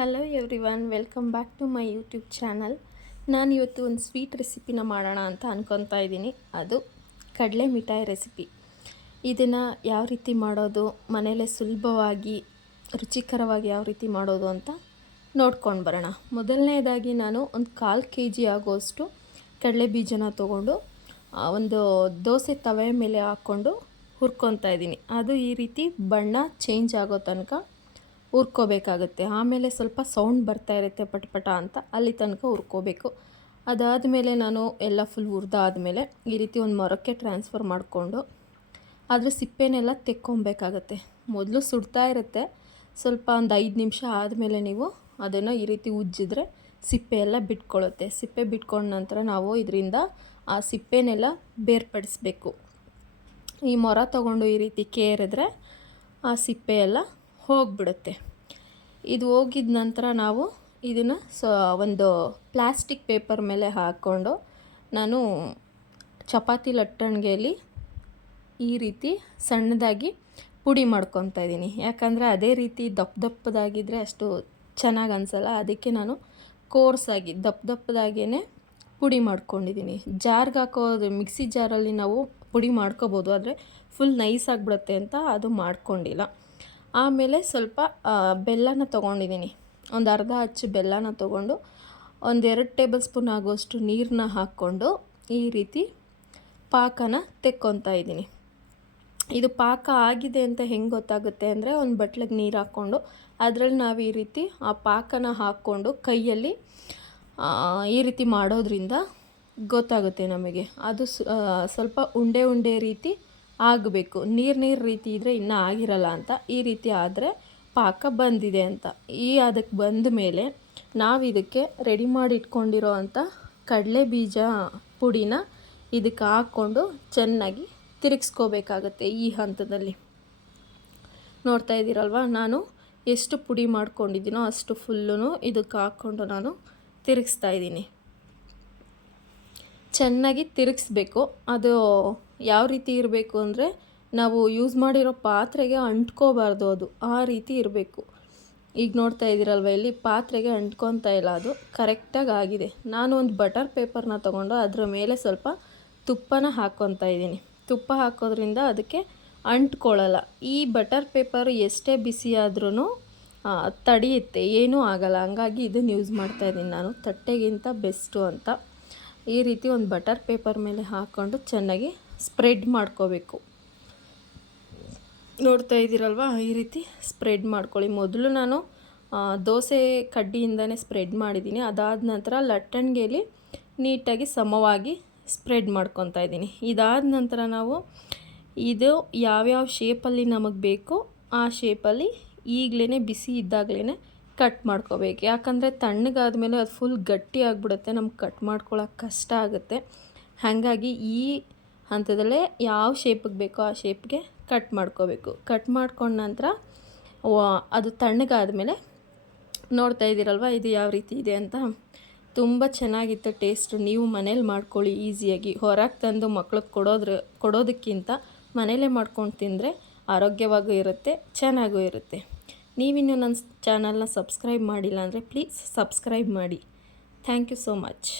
Hello everyone, welcome back to my YouTube channel. ನಾನು ಇವತ್ತು ಒಂದು ಸ್ವೀಟ್ ರೆಸಿಪಿನ ಮಾಡೋಣ ಅಂತ ಅಂದ್ಕೊತಾ ಇದ್ದೀನಿ. ಅದು ಕಡಲೆ ಮಿಠಾಯಿ ರೆಸಿಪಿ. ಇದನ್ನು ಯಾವ ರೀತಿ ಮಾಡೋದು, ಮನೆಯಲ್ಲೇ ಸುಲಭವಾಗಿ ರುಚಿಕರವಾಗಿ ಯಾವ ರೀತಿ ಮಾಡೋದು ಅಂತ ನೋಡ್ಕೊಂಡು ಬರೋಣ. ಮೊದಲನೇದಾಗಿ ನಾನು ಒಂದು 1/4 kg ಆಗೋಷ್ಟು ಕಡಲೆ ಬೀಜನ ತೊಗೊಂಡು ಒಂದು ದೋಸೆ ತವೆ ಮೇಲೆ ಹಾಕ್ಕೊಂಡು ಹುರ್ಕೊತಾ ಇದ್ದೀನಿ. ಅದು ಈ ರೀತಿ ಬಣ್ಣ ಚೇಂಜ್ ಆಗೋ ತನಕ ಹುರ್ಕೋಬೇಕಾಗುತ್ತೆ. ಆಮೇಲೆ ಸ್ವಲ್ಪ ಸೌಂಡ್ ಬರ್ತಾ ಇರುತ್ತೆ ಪಟಪಟ ಅಂತ, ಅಲ್ಲಿ ತನಕ ಹುರ್ಕೋಬೇಕು. ಅದಾದಮೇಲೆ ನಾನು ಎಲ್ಲ ಫುಲ್ ಹುರಿದಾದ್ಮೇಲೆ ಈ ರೀತಿ ಒಂದು ಮೊರಕ್ಕೆ ಟ್ರಾನ್ಸ್ಫರ್ ಮಾಡಿಕೊಂಡು ಅದ್ರ ಸಿಪ್ಪೆನೆಲ್ಲ ತೆಕ್ಕೊಬೇಕಾಗತ್ತೆ. ಮೊದಲು ಸುಡ್ತಾ ಇರುತ್ತೆ, ಸ್ವಲ್ಪ ಒಂದು 5 ನಿಮಿಷ ಆದಮೇಲೆ ನೀವು ಅದನ್ನು ಈ ರೀತಿ ಉಜ್ಜಿದ್ರೆ ಸಿಪ್ಪೆ ಎಲ್ಲ ಬಿಟ್ಕೊಳ್ಳುತ್ತೆ. ಸಿಪ್ಪೆ ಬಿಟ್ಕೊಂಡ ನಂತರ ನಾವು ಇದರಿಂದ ಆ ಸಿಪ್ಪೆನೆಲ್ಲ ಬೇರ್ಪಡಿಸ್ಬೇಕು. ಈ ಮೊರ ತೊಗೊಂಡು ಈ ರೀತಿ ಕೇರಿದ್ರೆ ಆ ಸಿಪ್ಪೆ ಎಲ್ಲ ಹೋಗಿಬಿಡುತ್ತೆ. ಇದು ಹೋಗಿದ ನಂತರ ನಾವು ಇದನ್ನು ಒಂದು ಪ್ಲಾಸ್ಟಿಕ್ ಪೇಪರ್ ಮೇಲೆ ಹಾಕ್ಕೊಂಡು ನಾನು ಚಪಾತಿ ಲಟ್ಟಣಿಗೆಯಲ್ಲಿ ಈ ರೀತಿ ಸಣ್ಣದಾಗಿ ಪುಡಿ ಮಾಡ್ಕೊತಾ ಇದ್ದೀನಿ. ಯಾಕಂದರೆ ಅದೇ ರೀತಿ ದಪ್ಪದಾಗಿದ್ದರೆ ಅಷ್ಟು ಚೆನ್ನಾಗಿ ಅನಿಸಲ್ಲ. ಅದಕ್ಕೆ ನಾನು ಕೋರ್ಸಾಗಿ ದಪ್ಪದಾಗೇ ಪುಡಿ ಮಾಡ್ಕೊಂಡಿದ್ದೀನಿ. ಜಾರ್ಗೆ ಹಾಕೋದು, ಮಿಕ್ಸಿ ಜಾರಲ್ಲಿ ನಾವು ಪುಡಿ ಮಾಡ್ಕೋಬೋದು, ಆದರೆ ಫುಲ್ ನೈಸ್ ಆಗಿಬಿಡುತ್ತೆ ಅಂತ ಅದು ಮಾಡ್ಕೊಂಡಿಲ್ಲ. ಆಮೇಲೆ ಸ್ವಲ್ಪ ಬೆಲ್ಲನ ತೊಗೊಂಡಿದ್ದೀನಿ. ಒಂದು ಅರ್ಧ ಅಚ್ಚು ಬೆಲ್ಲನ ತೊಗೊಂಡು 1-2 ಟೇಬಲ್ ಸ್ಪೂನ್ ಆಗೋಷ್ಟು ನೀರನ್ನ ಹಾಕ್ಕೊಂಡು ಈ ರೀತಿ ಪಾಕನ ತೆಕ್ಕೊತಾ ಇದ್ದೀನಿ. ಇದು ಪಾಕ ಆಗಿದೆ ಅಂತ ಹೆಂಗೆ ಗೊತ್ತಾಗುತ್ತೆ ಅಂದರೆ, ಒಂದು ಬಟ್ಲಿಗೆ ನೀರು ಹಾಕ್ಕೊಂಡು ಅದರಲ್ಲಿ ನಾವು ಈ ರೀತಿ ಆ ಪಾಕನ ಹಾಕ್ಕೊಂಡು ಕೈಯಲ್ಲಿ ಈ ರೀತಿ ಮಾಡೋದ್ರಿಂದ ಗೊತ್ತಾಗುತ್ತೆ ನಮಗೆ. ಅದು ಸ್ವಲ್ಪ ಉಂಡೆ ರೀತಿ ಆಗಬೇಕು. ನೀರು ರೀತಿ ಇದ್ದರೆ ಇನ್ನೂ ಆಗಿರಲ್ಲ ಅಂತ. ಈ ರೀತಿ ಆದರೆ ಪಾಕ ಬಂದಿದೆ ಅಂತ. ಅದಕ್ಕೆ ಬಂದ ಮೇಲೆ ನಾವು ಇದಕ್ಕೆ ರೆಡಿ ಮಾಡಿ ಇಟ್ಕೊಂಡಿರೋ ಅಂಥ ಕಡಲೆ ಬೀಜ ಪುಡಿನ ಇದಕ್ಕೆ ಹಾಕ್ಕೊಂಡು ಚೆನ್ನಾಗಿ ತಿರುಗಿಸ್ಕೋಬೇಕಾಗತ್ತೆ. ಈ ಹಂತದಲ್ಲಿ ನೋಡ್ತಾ ಇದ್ದೀರಲ್ವ, ನಾನು ಎಷ್ಟು ಪುಡಿ ಮಾಡ್ಕೊಂಡಿದ್ದೀನೋ ಅಷ್ಟು ಫುಲ್ಲೂ ಇದಕ್ಕೆ ಹಾಕ್ಕೊಂಡು ನಾನು ತಿರುಗಿಸ್ತಾ ಇದ್ದೀನಿ. ಚೆನ್ನಾಗಿ ತಿರುಗಿಸ್ಬೇಕು. ಅದು ಯಾವ ರೀತಿ ಇರಬೇಕು ಅಂದರೆ, ನಾವು ಯೂಸ್ ಮಾಡಿರೋ ಪಾತ್ರೆಗೆ ಅಂಟ್ಕೋಬಾರ್ದು, ಅದು ಆ ರೀತಿ ಇರಬೇಕು. ಈಗ ನೋಡ್ತಾ ಇದ್ದೀರಲ್ವ, ಇಲ್ಲಿ ಪಾತ್ರೆಗೆ ಅಂಟ್ಕೊತಾ ಇಲ್ಲ, ಅದು ಕರೆಕ್ಟಾಗಿ ಆಗಿದೆ. ನಾನು ಒಂದು ಬಟರ್ ಪೇಪರ್ನ ತೊಗೊಂಡು ಅದರ ಮೇಲೆ ಸ್ವಲ್ಪ ತುಪ್ಪನ ಹಾಕ್ಕೊತಾ ಇದ್ದೀನಿ. ತುಪ್ಪ ಹಾಕೋದ್ರಿಂದ ಅದಕ್ಕೆ ಅಂಟ್ಕೊಳ್ಳಲ್ಲ. ಈ ಬಟರ್ ಪೇಪರ್ ಎಷ್ಟೇ ಬಿಸಿ ಆದ್ರೂ ತಡೆಯುತ್ತೆ, ಏನೂ ಆಗಲ್ಲ. ಹಂಗಾಗಿ ಇದನ್ನು ಯೂಸ್ ಮಾಡ್ತಾಯಿದ್ದೀನಿ ನಾನು, ತಟ್ಟೆಗಿಂತ ಬೆಸ್ಟು ಅಂತ. ಈ ರೀತಿ ಒಂದು ಬಟರ್ ಪೇಪರ್ ಮೇಲೆ ಹಾಕ್ಕೊಂಡು ಚೆನ್ನಾಗಿ ಸ್ಪ್ರೆಡ್ ಮಾಡ್ಕೋಬೇಕು. ನೋಡ್ತಾ ಇದ್ದೀರಲ್ವ, ಈ ರೀತಿ ಸ್ಪ್ರೆಡ್ ಮಾಡ್ಕೊಳ್ಳಿ. ಮೊದಲು ನಾನು ದೋಸೆ ಕಡ್ಡಿಯಿಂದನೇ ಸ್ಪ್ರೆಡ್ ಮಾಡಿದ್ದೀನಿ. ಅದಾದ ನಂತರ ಲಟ್ಟಣಿಗೆಯಲ್ಲಿ ನೀಟಾಗಿ ಸಮವಾಗಿ ಸ್ಪ್ರೆಡ್ ಮಾಡ್ಕೊತಾ ಇದ್ದೀನಿ. ಇದಾದ ನಂತರ ನಾವು ಇದು ಯಾವ್ಯಾವ ಶೇಪಲ್ಲಿ ನಮಗೆ ಬೇಕೋ ಆ ಶೇಪಲ್ಲಿ ಈಗಲೇ ಬಿಸಿ ಇದ್ದಾಗಲೇ ಕಟ್ ಮಾಡ್ಕೋಬೇಕು. ಯಾಕಂದರೆ ತಣ್ಣಗಾದ್ಮೇಲೆ ಅದು ಫುಲ್ ಗಟ್ಟಿ ಆಗಿಬಿಡುತ್ತೆ, ನಮ್ಗೆ ಕಟ್ ಮಾಡ್ಕೊಳ್ಳೋಕೆ ಕಷ್ಟ ಆಗುತ್ತೆ. ಹಾಗಾಗಿ ಈ ಹಂತದಲ್ಲೇ ಯಾವ ಶೇಪಿಗೆ ಬೇಕೋ ಆ ಶೇಪ್ಗೆ ಕಟ್ ಮಾಡ್ಕೋಬೇಕು. ಕಟ್ ಮಾಡ್ಕೊಂಡ ನಂತರ ಅದು ತಣ್ಣಗಾದ್ಮೇಲೆ ನೋಡ್ತಾ ಇದ್ದೀರಲ್ವ, ಇದು ಯಾವ ರೀತಿ ಇದೆ ಅಂತ. ತುಂಬ ಚೆನ್ನಾಗಿತ್ತು ಟೇಸ್ಟ್. ನೀವು ಮನೇಲಿ ಮಾಡ್ಕೊಳ್ಳಿ ಈಸಿಯಾಗಿ. ಹೊರಗೆ ತಂದು ಮಕ್ಳಿಗೆ ಕೊಡೋದಕ್ಕಿಂತ ಮನೇಲೇ ಮಾಡ್ಕೊಂಡು ತಿಂದರೆ ಆರೋಗ್ಯವಾಗೂ ಇರುತ್ತೆ, ಚೆನ್ನಾಗೂ ಇರುತ್ತೆ. ನೀವಿನ್ನೂ ನನ್ನ ಚಾನಲ್ನ ಸಬ್ಸ್ಕ್ರೈಬ್ ಮಾಡಿಲ್ಲ ಅಂದರೆ ಪ್ಲೀಸ್ ಸಬ್ಸ್ಕ್ರೈಬ್ ಮಾಡಿ. Thank you so much.